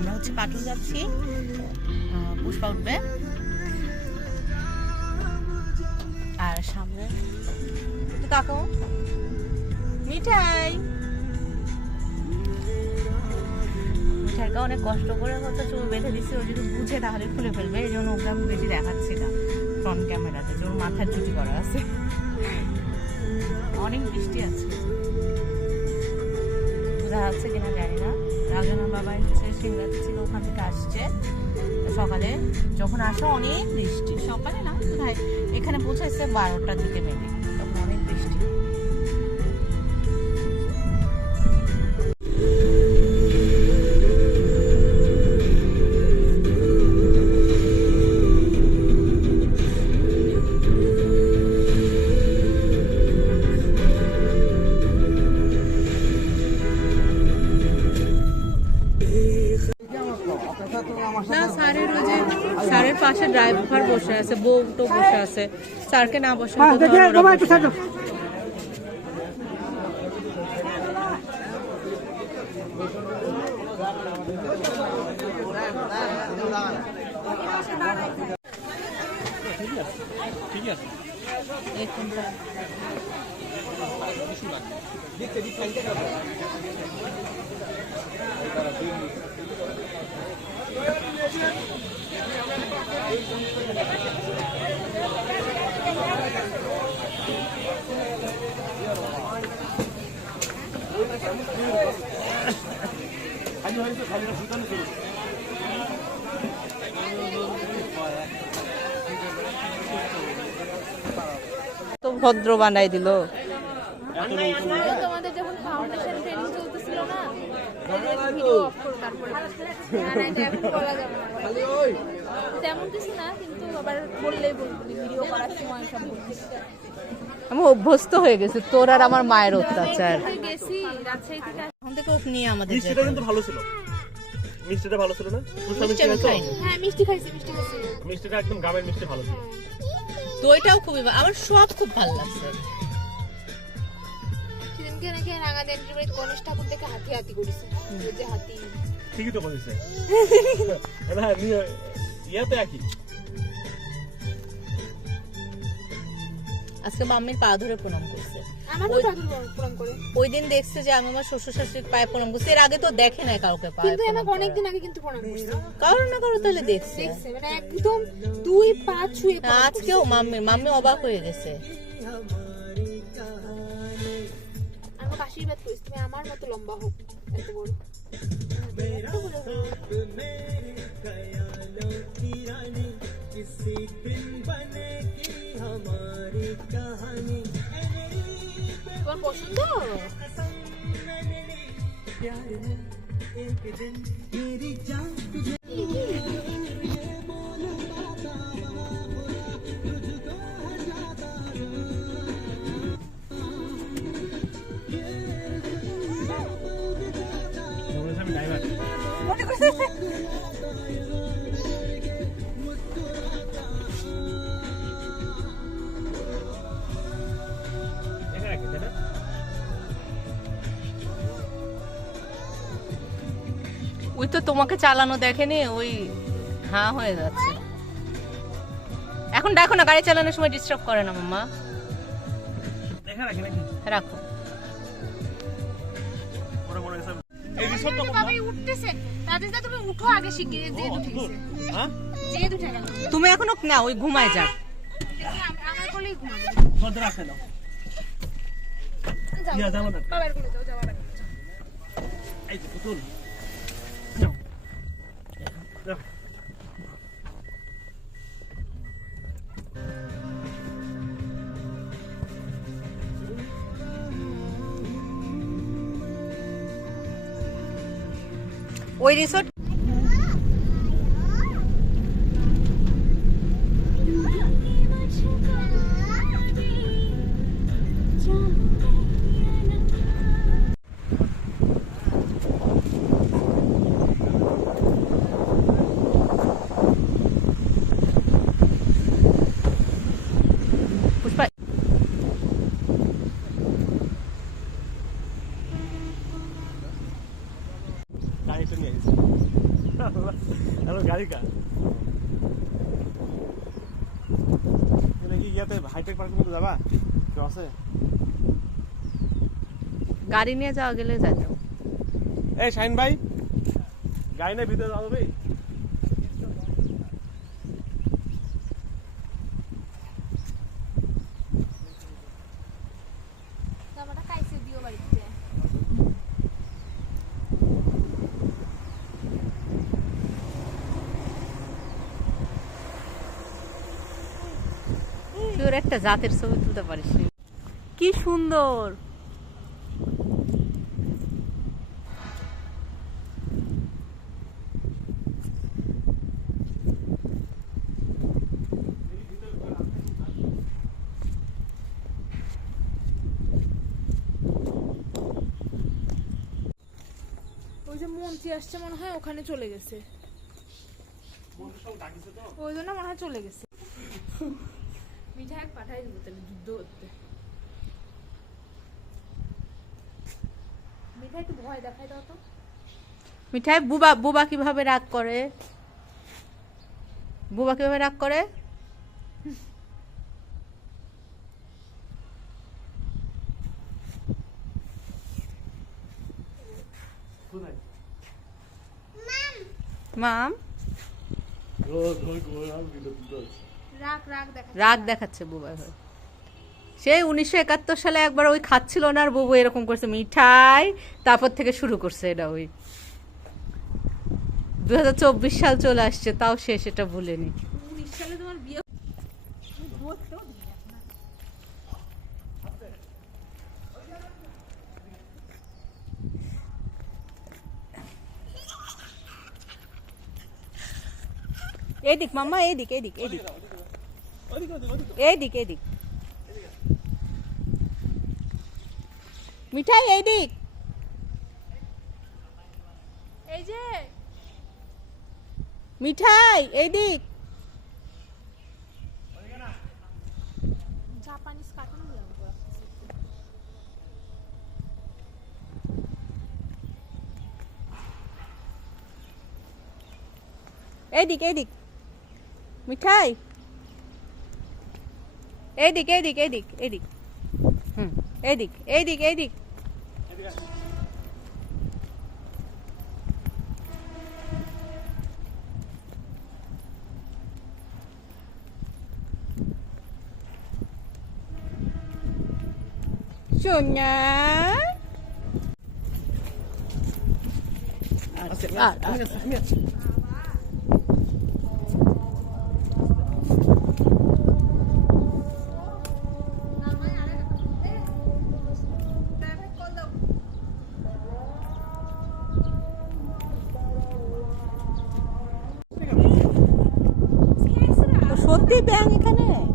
আমরা হচ্ছে পাটুল যাচ্ছি, পুষ্পা উঠবে আর সামনে কাকু মিঠাই মিঠাইকে অনেক কষ্ট করে হচ্ছে চুল বেঁধে দিচ্ছি, ও যদি বুঝে তাহলে খুলে ফেলবে, এই জন্য ওকে আমি বেশি দেখাচ্ছি না ফ্রন্ট ক্যামেরাতে, যে ওর মাথার চুটি করা আছে। অনেক বৃষ্টি আছে, বোঝা যাচ্ছে কিনা জানি না। রাজনা বাবা হচ্ছে সিংড়াতে ছিল, ওখান থেকে আসছে সকালে, যখন আসে অনেক বৃষ্টি, সকালে না ভাই এখানে পৌঁছাইছে 12টার দিকে মেলে, তখন অনেক বৃষ্টি। না স্যারের ওই যে স্যারের পাশে ড্রাইভার বসে আছে, বউটো বসে আছে, স্যারকে না বসে ঠিক আছে। তো ভদ্র বানাই দিল। তোমাদের যখন ফাউন্ডেশন ট্রেনিং চলতেছিল না, ভিডিও অফ করো তারপরে বলা যাবে না, তেমন কিছু না, কিন্তু আবার বললেই বলবো ভিডিও করার সময় সব বলতেছে। আমি অভ্যস্ত হয়ে গেছি তোর আর আমার মায়ের অত্যাচার। গেছি রাজশাহী থেকে, এখন থেকে ওপ নিয়ে আমাদের মিষ্টিটা কিন্তু ভালো ছিল, মিষ্টিটা ভালো ছিল না? হ্যাঁ মিষ্টি খাইছি, মিষ্টিটা একদম গ্রামের মিষ্টি ভালো ছিল। দইটাও খুবই আমার সব খুব ভালো লাগছে। সেদিনকে নাকি রাঙাদেন গণেশ ঠাকুর দেখে হাতি হাতি করেছে, যে হাতি ঠিকই তো বলেছে না, ইয়াতে একই। আজকে মাম্মির পা ধরে প্রণাম করছে, আমারও প্রণাম করে। ওই দিন দেখছে যে আমি আমার শ্বশুর শাশুড়ির পায়ে প্রণাম করছি, এর আগে তো দেখে নাই কাউকে পায়ে, কিন্তু আমাকে অনেকদিন আগে কিন্তু প্রণাম করছে, কারো না কারো তাহলে দেখছে, মানে একদম 2 পা ছুঁয়ে। আজকেও মাম্মি অবাক হয়ে গেছে। আমাকে আশীর্বাদ করিস তুমি আমার মতো লম্বা হোক, এত বড়। তোমার পছন্দ? ওই তো তোমাকে চালানো দেখেনি, ওই হ্যাঁ হয়ে যাচ্ছে। এখন দেখো না, গাড়ি চালানোর সময় ডিস্টার্ব করে না মাম্মা, রাখো। তুমি উঠো আগে, শিগগিরি যে উঠে গেছে, যে উঠে গেল। তুমি এখনো না, ওই ঘুমায় যা, আমার কোলেই ঘুমাবে। ভদ্র রাখতে দাও, যাও বাবার কোলে যাও, যাওয়ার আগে এই তো পুতুল যাও। ওই রিসোর্ট গাড়িটা নিয়ে গেছি। হ্যালো গাড়ি কা কি ইয়াতে হাইটেক পার্কের মধ্যে যাবা কেউ আছে গাড়ি নিয়ে যাওয়া গেলে যাই এই শাইন ভাই গাড়ি নিয়ে ভিতরে যাওয়া যাবে জামাটা কাইছে দিও বাড়িতে তুই ওর একটা জাতের ছবি তুলতে পারিস নি। কি সুন্দর ওই যে মন্ত্রী আসছে মনে হয় ওখানে চলে গেছে ওই জন্য মনে হয় চলে গেছে মিঠাই পাঠাই দেবো তাহলে যুদ্ধ করতে মিঠাই একটু ভয় দেখাই দাও তো মিঠাই বুবা বুবা কিভাবে রাগ করে বুবা কিভাবে রাগ করে মাম রাগ রাগ দেখা রাগ দেখাচ্ছে বুবা হয়ে সেই 1971 সালে একবার ওই খাচ্ছিল না আর বুবু এরকম করছে মিঠাই তারপর থেকে শুরু করছে এটা ওই 2024 সাল চলে আসছে তাও সে সেটা ভুলেনি 19 সালে তোমার বিয়ে এদিক মাম্মা এদিক এদিক এদিক এদিক এদিক মিঠাই এদিক এই যে মিঠাই এদিক জাপানিজ কার্টুন গুলো এদিক এদিক মিঠাই এদিক এদিক এদিক এদিক হুম এদিক এদিক এদিক সোনা সত্যি ব্যাং এখানে